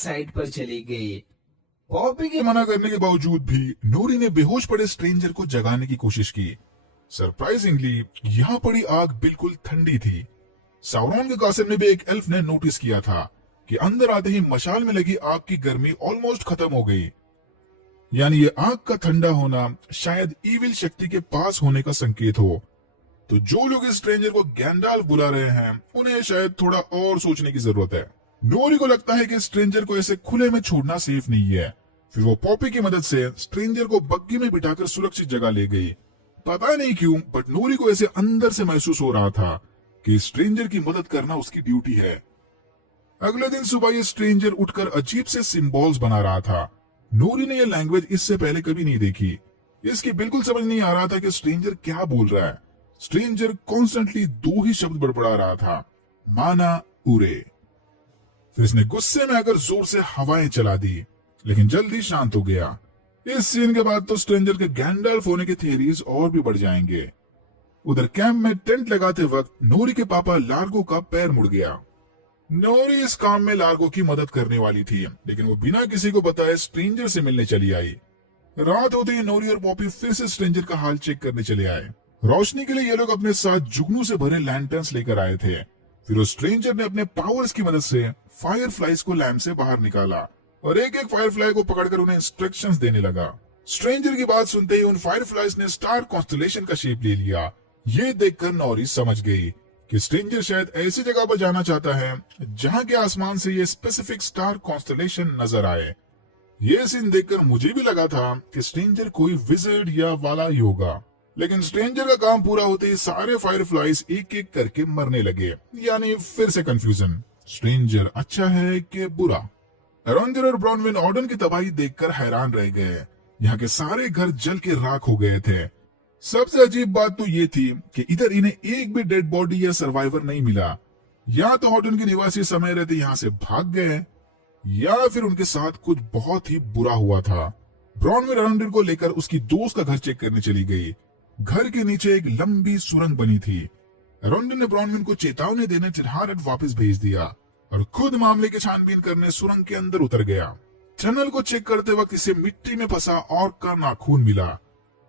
Side पर चली गई। पॉपी के मना करने के बावजूद भी नोरी ने बेहोश पड़े स्ट्रेंजर को जगाने की कोशिश की। सरप्राइजिंगली यहाँ पड़ी आग बिल्कुल ठंडी थी। साउरॉन के कासिम ने भी एक एल्फ ने नोटिस किया था कि अंदर आते ही मशाल में लगी आग की गर्मी ऑलमोस्ट खत्म हो गई। यानी ये आग का ठंडा होना शायद ईविल शक्ति के पास होने का संकेत हो। तो जो लोग इस स्ट्रेंजर को गैंडाल्फ बुला रहे हैं उन्हें शायद थोड़ा और सोचने की जरूरत है। नोरी को लगता है कि स्ट्रेंजर को ऐसे खुले में छोड़ना सेफ नहीं है। फिर वो पॉपी की मदद से स्ट्रेंजर को बग्गी में बिठाकर सुरक्षित जगह ले गई। पता नहीं क्यों बट नोरी को ऐसे अंदर से महसूस हो रहा था कि स्ट्रेंजर की मदद करना उसकी ड्यूटी है। अगले दिन सुबह ये स्ट्रेंजर उठकर अजीब से सिंबल्स बना रहा था। नोरी ने यह लैंग्वेज इससे पहले कभी नहीं देखी। इसकी बिल्कुल समझ नहीं आ रहा था कि स्ट्रेंजर क्या बोल रहा है। स्ट्रेंजर कॉन्स्टेंटली दो ही शब्द बड़बड़ा रहा था, माना उरे। फिर इसने गुस्से में आकर जोर से हवाएं चला दी, लेकिन जल्दी शांत हो गया। इस सीन के बाद तो स्ट्रेंजर के गैंडल्फ होने के थियरीज और भी बढ़ जाएंगे। उधर कैंप में टेंट लगाते वक्त नोरी के पापा लार्गो का पैर मुड़ गया। नोरी इस काम में लार्गो की मदद करने वाली थी, लेकिन वो बिना किसी को बताए स्ट्रेंजर से मिलने चली आई। रात होते ही नोरी और पॉपी फिर से स्ट्रेंजर का हाल चेक करने चले आए। रोशनी के लिए ये लोग अपने साथ जुगनू से भरे लैंटर्न्स लेकर आए थे। फिर उस स्ट्रेंजर ने अपने पावर्स की मदद से फायर फ्लाइज को लैम्प से बाहर निकाला और एक एक फायर फ्लाई को पकड़कर उन्हें इंस्ट्रक्शंस देने लगा। स्ट्रेंजर की बात सुनते ही उन फायर फ्लाइज ने स्टार कॉन्स्टलेशन का शेप ले लिया। ये देखकर नोरी समझ गई कि स्ट्रेंजर शायद ऐसी जगह पर जाना चाहता है जहां के आसमान से ये स्पेसिफिक स्टार कॉन्स्टलेशन नजर आए। ये सीन देखकर मुझे भी लगा था कि स्ट्रेंजर कोई विजर्ड या वाला ही होगा, लेकिन स्ट्रेंजर का काम पूरा होते ही सारे फायर फ्लाइज एक एक करके मरने लगे। यानी फिर से कंफ्यूजन, स्ट्रेंजर अच्छा है कि बुरा। एरोंजर और ब्रॉनविन ऑर्डन की तबाही देखकर हैरान रह गए। यहाँ के सारे घर जल के राख हो गए थे। सबसे अजीब बात तो ये थी कि इधर इन्हें एक भी डेड बॉडी या सर्वाइवर नहीं मिला। या तो ऑर्डन के निवासी समय रहते यहाँ से भाग गए या फिर उनके साथ कुछ बहुत ही बुरा हुआ था। ब्रॉनविन एरोंडर को लेकर उसकी दोस्त का घर चेक करने चली गई। घर के नीचे एक लंबी सुरंग बनी थी। एरोंडर ने ब्रॉनविन को चेतावनी देने टिरहारेट वापस भेज दिया और खुद मामले की छानबीन करने सुरंग के अंदर उतर गया। टनल को चेक करते वक्त इसे मिट्टी में फंसा ऑर्क का नाखून मिला।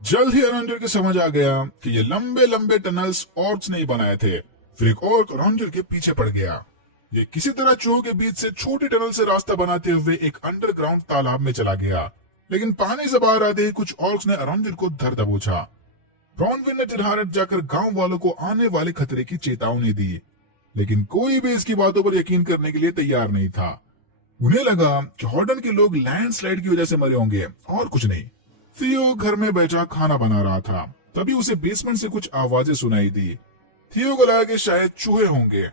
जल्द ही एरोंजर को समझ आ गया कि ये लंबे लंबे टनल्स ऑर्क्स नहीं बनाए थे। फिर एक ऑर्क एरोंजर के पीछे पड़ गया। ये किसी तरह चूहों के बीच से छोटे टनल से रास्ता बनाते हुए एक अंडरग्राउंड तालाब में चला गया, लेकिन पानी से बाहर आते ही कुछ ऑर्क्स ने एरोंजर को धर दबोचा। ब्रॉनविन ने टिरहारेट जाकर गांव वालों को आने वाले खतरे की चेतावनी दी, लेकिन कोई भी इसकी बातों पर यकीन करने के लिए तैयार नहीं था। उन्हें लगा कि हॉर्डन के लोग लैंडस्लाइड की वजह से मरे होंगे और कुछ नहीं। थियो घर में बैठा खाना बना रहा था, तभी उसे बेसमेंट से कुछ आवाजें सुनाई दी। थियो को लगा कि शायद चूहे होंगे।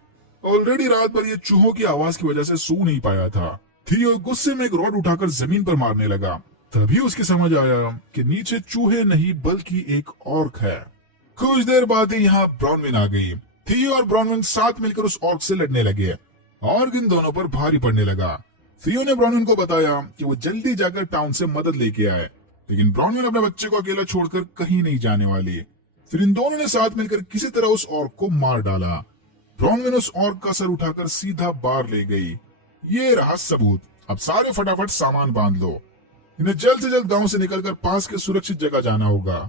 ऑलरेडी रात भर ये चूहों की आवाज की वजह से सो नहीं पाया था। थियो गुस्से में एक रॉड उठाकर जमीन पर मारने लगा। तभी उसकी समझ आया कि नीचे चूहे नहीं बल्कि एक ऑर्क है। कुछ देर बाद ही यहाँ ब्रॉनविन आ गई। थियो और ब्रॉनविन साथ मिलकर उस ऑर्क से लड़ने लगे। ऑर्क इन दोनों पर भारी पड़ने लगा। थियो ने ब्रॉनविन को बताया कि वो जल्दी जाकर टाउन से मदद लेके आए, लेकिन ब्रॉनविन अपने बच्चे को अकेला छोड़कर कहीं नहीं जाने वाली। फिर इन दोनों ने साथ मिलकर किसी तरह उस ऑर्क को मार डाला। ब्रॉनविन उस ऑर्क का सर उठाकर सीधा बाहर ले गई। ये रहा सबूत। अब सारे फटाफट सामान बांध लो। इन्हें जल्द से जल्द गांव से निकलकर पास के सुरक्षित जगह जाना होगा।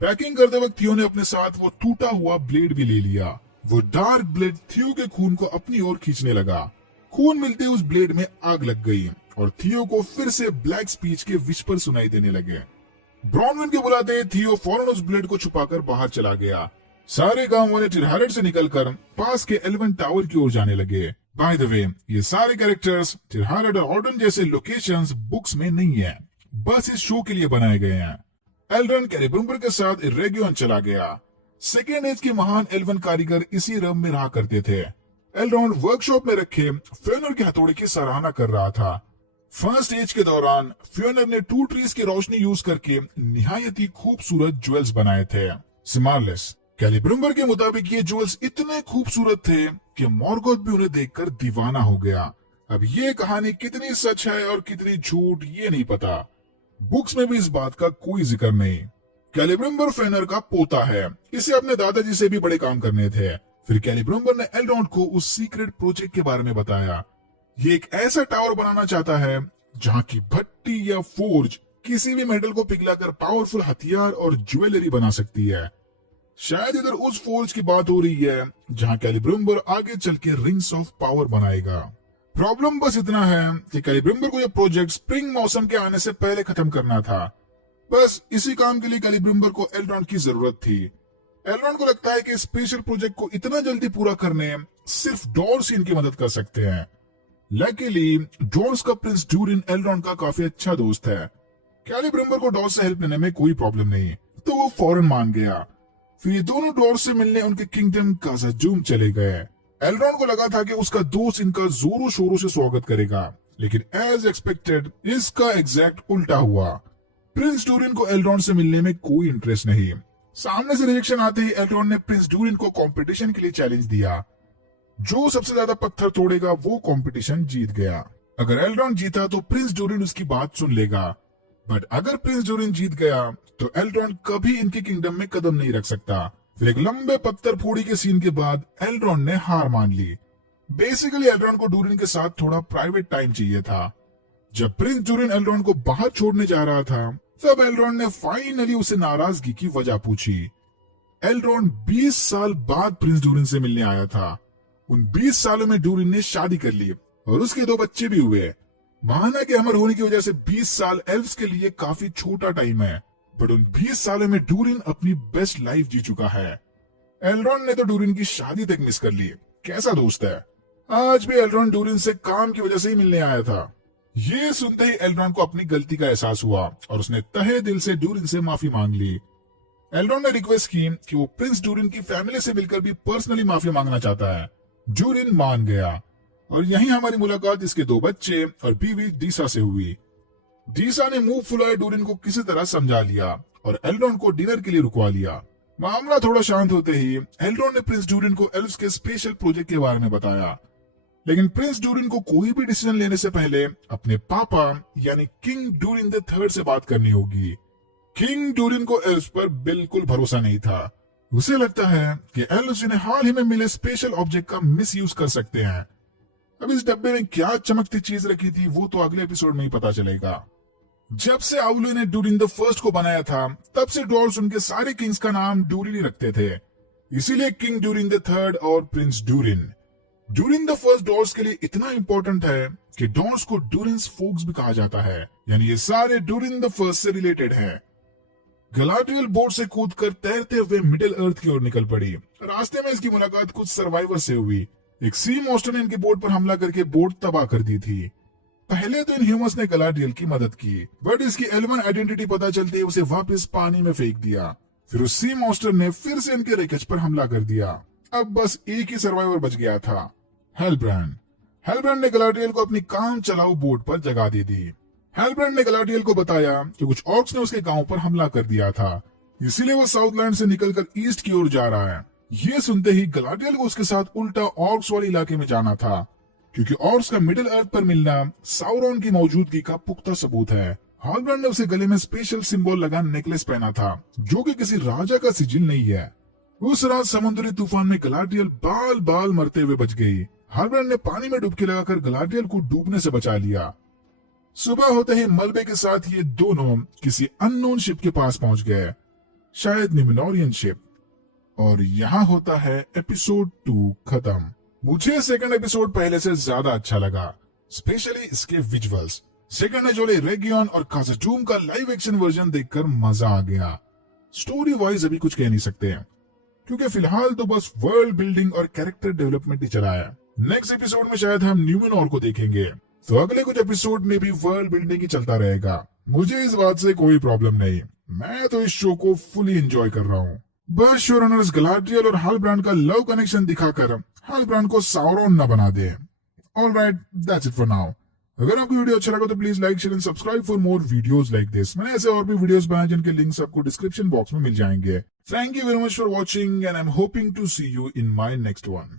पैकिंग करते वक्त थियो ने अपने साथ वो टूटा हुआ ब्लेड भी ले लिया। वो डार्क ब्लेड थियो के खून को अपनी ओर खींचने लगा। खून मिलते उस ब्लेड में आग लग गई और थियो को फिर से ब्लैक स्पीच के विस्पर सुनाई देने लगे। ब्रॉनविन के बुलाते थियो फौरन उस ब्लेड को छुपाकर बाहर चला गया। सारे गांव वाले टिरहारेट से निकलकर पास के एलिवेंट टावर की ओर जाने लगे। बाय द वे, ये सारे कैरेक्टर्स टिरहारेट और ऑर्डन जैसे लोकेशंस बुक्स में नहीं है, बस इस शो के लिए बनाए गए हैं। एल्रन कैलिब्रम्बर के साथ इरेगियन चला गया। सेकेंड एज के महान एल्वन कारीगर इसी रम में रहा करते थे। एल्रॉन वर्कशॉप में रखे फ्योनर के हथौड़े की सराहना कर रहा था। फर्स्ट एज के दौरान फ्योनर ने टू ट्रीज की रोशनी यूज करके निहायत ही खूबसूरत ज्वेल्स बनाए थे। सिमारलेस कैलिब्रम्बर के मुताबिक ये ज्वेल्स इतने खूबसूरत थे कि मॉर्गोथ भी उन्हें देखकर दीवाना हो गया। अब ये कहानी कितनी सच है और कितनी झूठ ये नहीं पता। बुक्स में भी इस बात का कोई जिक्र नहीं। कैलिब्रम्बर फेनर का पोता है। इसे अपने दादाजी से भी बड़े काम करने थे। फिर कैलिब्रम्बर ने एल्रॉन को उस सीक्रेट प्रोजेक्ट के बारे में बताया। ये एक ऐसा टावर बनाना चाहता है जहां की भट्टी या फोर्ज किसी भी मेटल को पिघलाकर पावरफुल हथियार और ज्वेलरी बना सकती है। शायद इधर उस फोर्ज की बात हो रही है जहां कैलिब्रम्बर आगे चल के रिंग्स ऑफ पावर बनाएगा। प्रॉब्लम बस इतना है कि कैलिब्रम्बर को यह प्रोजेक्ट स्प्रिंग मौसम के आने से पहले खत्म करना था। बस इसी काम के लिए कैलिब्रम्बर को एल्रॉन की जरूरत थी। एल्रॉन को लगता है कि स्पेशल प्रोजेक्ट को इतना जल्दी पूरा करने सिर्फ डॉर्स ही इनकी मदद कर सकते हैं। लकीली डॉर्स का प्रिंस ड्यूरिन एल्रॉन का काफी अच्छा दोस्त है। कैलिब्रम्बर को डॉर्स से हेल्प लेने में कोई प्रॉब्लम नहीं, तो वो फौरन मान गया। फिर ये दोनों डॉर्स से मिलने उनके किंगडम काज़ाजूम चले गए। एल्रॉन को लगा था कि उसका दोस्त इनका जोरों शोरों से स्वागत करेगा, लेकिन एज एक्सपेक्टेड इसका एग्जैक्ट उल्टा हुआ। प्रिंस ड्यूरिन को एल्रॉन से मिलने में कोई इंटरेस्ट नहीं। सामने से रिएक्शन आते ही एल्रॉन ने प्रिंस ड्यूरिन को कंपटीशन के लिए चैलेंज दिया। जो सबसे ज्यादा पत्थर तोड़ेगा वो कंपटीशन जीत गया। अगर एल्रॉन जीता तो प्रिंस ड्यूरिन उसकी बात सुन लेगा, बट अगर प्रिंस ड्यूरिन जीत गया तो एल्रॉन कभी इनके किंगडम में कदम नहीं रख सकता। फिर एक लंबे पत्थर फोड़ी के सीन के बाद एल्रॉन ने हार मान ली। बेसिकली एल्रॉन को ड्यूरिन के साथ थोड़ा प्राइवेट टाइम चाहिए था। जब प्रिंस ड्यूरिन एल्रॉन को बाहर छोड़ने जा रहा था तब एल्रॉन ने फाइनली उसे नाराजगी की वजह पूछी। एल्रॉन 20 साल बाद प्रिंस ड्यूरिन से मिलने आया था। उन 20 सालों में ड्यूरिन ने शादी कर ली और उसके 2 बच्चे भी हुए। माना कि अमर होने की वजह से 20 साल एल्व्स के लिए काफी छोटा टाइम है, बट उन 20 सालों में ड्यूरिन अपनी बेस्ट लाइफ जी चुका है। एल्रॉन ने तो ड्यूरिन की शादी तक मिस कर ली। कैसा दोस्त है। आज भी एल्रॉन ड्यूरिन से काम की वजह से ही मिलने आया था। ये सुनते ही एल्रॉन को अपनी गलती का एहसास हुआ और उसने तहे दिल से ड्यूरिन से माफी मांग ली। एल्रॉन ने रिक्वेस्ट की कि वो प्रिंस ड्यूरिन की फैमिली से मिलकर भी पर्सनली माफी मांगना चाहता है। ड्यूरिन मान गया और यहीं हमारी मुलाकात इसके 2 बच्चे और बीवी डीसा से हुई। डीसा ने मुंह फुलाए ड्यूरिन को किसी तरह समझा लिया और एल्रॉन को डिनर के लिए रुकवा लिया। मामला थोड़ा शांत होते ही एल्रॉन ने प्रिंस ड्यूरिन को एल्व्स के स्पेशल प्रोजेक्ट के बारे में बताया, लेकिन प्रिंस ड्यूरिन को कोई भी डिसीजन लेने से पहले अपने पापा यानी किंग ड्यूरिन द थर्ड से बात करनी होगी। किंग ड्यूरिन को एल्व्स पर बिल्कुल भरोसा नहीं था। उसे लगता है कि एल्व्स इन्हें हाल ही में मिले स्पेशल ऑब्जेक्ट का मिसयूज कर सकते हैं। अब इस डब्बे में क्या चमकती चीज रखी थी वो तो अगले एपिसोड में ही पता चलेगा। जब से आउलो ने ड्यूरिन द फर्स्ट को बनाया था तब से डॉर्स उनके सारे किंग्स का नाम ड्यूरिन ही रखते थे, इसीलिए किंग ड्यूरिन द थर्ड और prince Durin. Durin the first डॉर्स के लिए इतना इंपॉर्टेंट है कि डॉर्स को ड्यूरिन्स फोक्स भी कहा जाता है, यानी ये सारे ड्यूरिन द फर्स्ट से रिलेटेड है। गलाड्रियल बोट से कूदकर तैरते हुए मिडिल अर्थ की ओर निकल पड़ी। रास्ते में इसकी मुलाकात कुछ सर्वाइवर से हुई। एक सी मॉन्स्टर ने इनके बोट पर हमला करके बोट तबाह कर दी थी। पहले तो इन ह्यूमंस ने गलाड्रियल की मदद की, बट इसकी एल्वन आइडेंटिटी पता चलते ही उसे वापस पानी में फेंक दिया। फिर उस सी मॉन्स्टर ने फिर से इनके रेकेज पर हमला कर दिया। अब बस एक ही सर्वाइवर बच गया था, हेलब्रांड। हेलब्रांड ने गलाड्रियल को अपनी काम चलाऊ बोट पर जगा दे दी। हेलब्रांड ने गलाड्रियल को बताया कि कुछ ऑर्क्स ने उसके गांव पर हमला कर दिया था, इसीलिए वो साउथलैंड से निकलकर ईस्ट की ओर जा रहा है। ये सुनते ही गलाड्रियल को उसके साथ उल्टा ऑर्क्स वाले इलाके में जाना था, क्योंकि ऑर्क्स का मिडिल अर्थ पर मिलना साउरॉन की मौजूदगी का पुख्ता सबूत है। हेलब्रांड ने उसे गले में स्पेशल सिंबल लगा नेकलेस पहना था, जो कि किसी राजा का सिजिल नहीं है। उस रात समुद्री तूफान में गलाड्रियल बाल बाल मरते हुए बच गई। हेलब्रांड ने पानी में डुबकी लगाकर गलाड्रियल को डूबने से बचा लिया। सुबह होते ही मलबे के साथ ये दोनों किसी अननोन शिप के पास पहुंच गए, शायद निमिनोरियन शिप। और यहाँ होता है एपिसोड 2 खत्म। मुझे सेकंड एपिसोड पहले से ज्यादा अच्छा लगा, स्पेशली इसके विजुअल्स। सेकंड एजोले रेगियन और काज़ाजूम का लाइव एक्शन वर्जन देखकर मजा आ गया। स्टोरी वाइज अभी कुछ कह नहीं सकते हैं, क्योंकि फिलहाल तो बस वर्ल्ड बिल्डिंग और कैरेक्टर डेवलपमेंट ही चला है। नेक्स्ट एपिसोड में शायद हम न्यूमेनोर को देखेंगे, तो अगले कुछ एपिसोड में भी वर्ल्ड बिल्डिंग ही चलता रहेगा। मुझे इस बात से कोई प्रॉब्लम नहीं, मैं तो इस शो को फुली एंजॉय कर रहा हूँ। बस शोरनर्स गलाड्रियल और हेलब्रांड का लव कनेक्शन दिखाकर हेलब्रांड को साउरॉन न बना दे। Alright, that's it for now. अगर आपको वीडियो अच्छा लगा तो please like, share and subscribe for more videos like this. मैंने ऐसे और भी वीडियोस बनाए जिनके लिंक्स आपको डिस्क्रिप्शन बॉक्स में मिल जाएंगे। Thank you very much for watching and I am hoping to see you in my next one.